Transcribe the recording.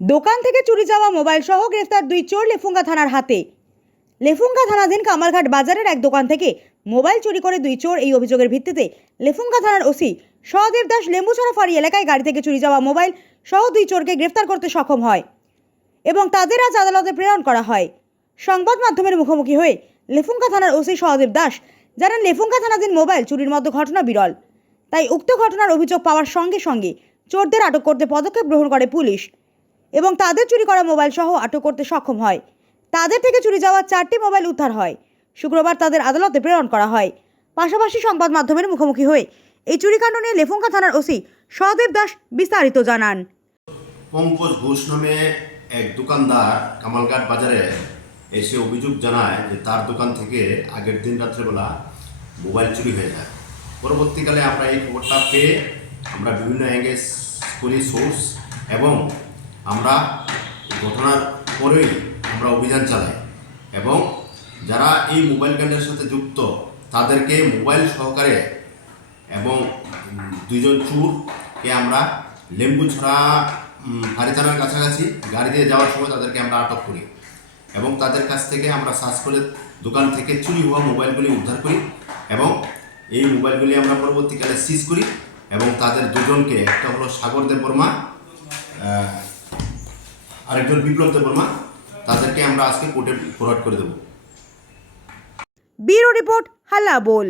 দোকান থেকে চুরি যাওয়া মোবাইল সহ গ্রেফতার দুই চোর লেফুঙ্গা থানার হাতে। লেফুঙ্গা থানাধীন কামারঘাট বাজারের এক দোকান থেকে মোবাইল চুরি করে দুই চোর এই অভিযোগের ভিত্তিতে লেফুঙ্গা থানার ওসি সহদেব দাস লেম্বুছড়া ফাঁড়ি এলাকায় গাড়ি থেকে চুরি যাওয়া মোবাইল সহ দুই চোরকে গ্রেফতার করতে সক্ষম হয় এবং তাদের আজ আদালতে প্রেরণ করা হয়। সংবাদ মাধ্যমের মুখোমুখি হয়ে লেফুঙ্গা থানার ওসি সহদেব দাস জানান, লেফুঙ্গা থানাধীন মোবাইল চুরির মতো ঘটনা বিরল। তাই উক্ত ঘটনার অভিযোগ পাওয়ার সঙ্গে সঙ্গে চোরদের আটক করতে পদক্ষেপ গ্রহণ করে পুলিশ। এবং তাদের চুরি করা মোবাইল সহ আটক করতে সক্ষম হয়। তাদের থেকে চুরি যাওয়া চারটি মোবাইল উদ্ধার হয়। শুক্রবার তাদের আদালতে প্রেরণ করা হয়। পাশাপাশি সংবাদ মাধ্যমের মুখোমুখি হয়ে এই চুরিকাণ্ড নিয়ে লেফুঙ্কা থানার ওসি সহদেব দাস বিস্তারিত জানান। পঙ্কজ ঘোষ নামে এক দোকানদার কামালঘাট বাজারে এসে অভিযোগ জানায় যে তার দোকান থেকে আগের দিন রাত্রেবেলা মোবাইল চুরি হয়ে যায়। পরবর্তীকালে আমরা এই খবরটা পেয়ে আমরা বিভিন্ন অ্যাঙ্গেজ করি সোর্স এবং আমরা ঘটনার পরেই আমরা অভিযান চালাই। এবং যারা এই মোবাইল কাণ্ডের সাথে যুক্ত, তাদেরকে মোবাইল সহকারে এবং দুইজন চুরকে আমরা লেম্বু ছড়া ফাঁড়ি থানার কাছাকাছি গাড়ি দিয়ে যাওয়ার সময় তাদেরকে আমরা আটক করি। এবং তাদের কাছ থেকে আমরা সার্চ করে দোকান থেকে চুরি হওয়া মোবাইলগুলি উদ্ধার করি এবং এই মোবাইলগুলি আমরা পরবর্তীকালে সিজ করি এবং তাদের দুজনকে, একটা হলো সাগর দেব বর্মা আরেকজন বিপ্লব দেব বর্মা তাদেরকে আমরা আজকে কোর্টে ফরওয়ার্ড করে দেব। ব্যুরো রিপোর্ট হাল্লা বল